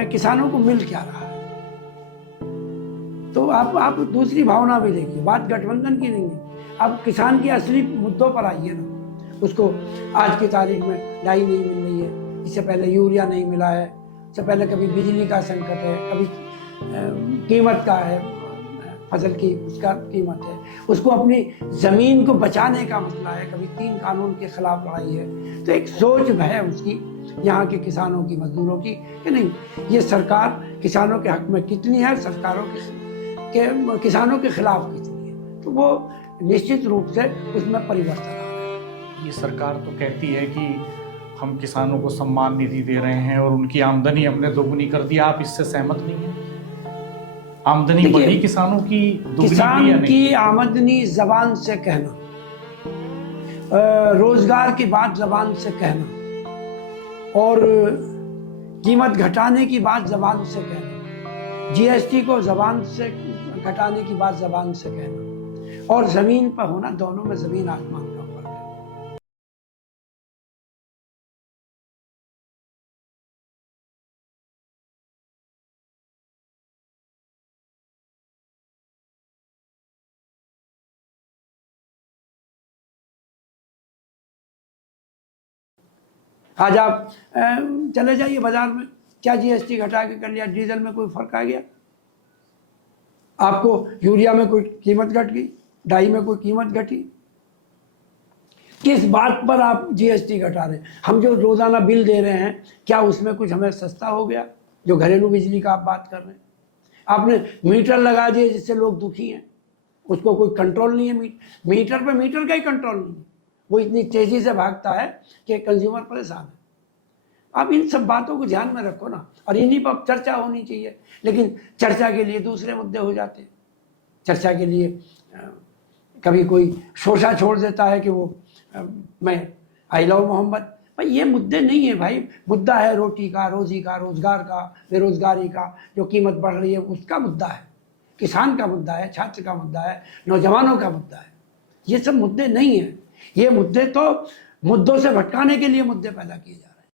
किसानों को मिल क्या रहा है। तो आप दूसरी भावना भी देखिए, बात गठबंधन की नहीं है, आप किसान के असली मुद्दों पर आइए ना। उसको आज की तारीख में डाई नहीं मिल रही है, इससे पहले यूरिया नहीं मिला है, इससे पहले कभी बिजली का संकट है, कभी कीमत का है, फसल की उसका कीमत है, उसको अपनी ज़मीन को बचाने का मसला है, कभी 3 कानून के खिलाफ लड़ाई है। तो एक सोच है उसकी, यहाँ के किसानों की, मजदूरों की, कि नहीं ये सरकार किसानों के हक में कितनी है, सरकारों के किसानों के खिलाफ कितनी है। तो वो निश्चित रूप से उसमें परिवर्तन आ रहा है। ये सरकार तो कहती है कि हम किसानों को सम्मान निधि दे रहे हैं और उनकी आमदनी हमने दोगुनी कर दी। आप इससे सहमत नहीं हैं? आमदनी बढ़ी किसानों की, किसान की आमदनी जबान से कहना, रोजगार की बात जबान से कहना और कीमत घटाने की बात जबान से कहना, जीएसटी को जबान से घटाने की बात जबान से कहना और जमीन पर होना, दोनों में जमीन आसमान का फर्क है। आज आप चले जाइए बाजार में, क्या जीएसटी घटा के कर लिया, डीजल में कोई फर्क आ गया? आपको यूरिया में कोई कीमत घट गई, डाई में कोई कीमत घटी? किस बात पर आप जीएसटी घटा रहे हैं? हम जो रोजाना बिल दे रहे हैं, क्या उसमें कुछ हमें सस्ता हो गया? जो घरेलू बिजली का आप बात कर रहे हैं, आपने मीटर लगा दिए जिससे लोग दुखी हैं, उसको कोई कंट्रोल नहीं है। मीटर पे मीटर का ही कंट्रोल नहीं है, वो इतनी तेजी से भागता है कि कंज्यूमर परेशान है। आप इन सब बातों को ध्यान में रखो ना, और इन्हीं पर चर्चा होनी चाहिए। लेकिन चर्चा के लिए दूसरे मुद्दे हो जाते हैं। चर्चा के लिए कभी कोई शोषा छोड़ देता है कि वो मैं आई लव मोहम्मद। भाई ये मुद्दे नहीं है भाई, मुद्दा है रोटी का, रोजी का, रोजगार का, बेरोजगारी का, जो कीमत बढ़ रही है उसका मुद्दा है, किसान का मुद्दा है, छात्र का मुद्दा है, नौजवानों का मुद्दा है। ये सब मुद्दे नहीं है। ये मुद्दे तो मुद्दों से भटकाने के लिए मुद्दे पैदा किए जाते हैं।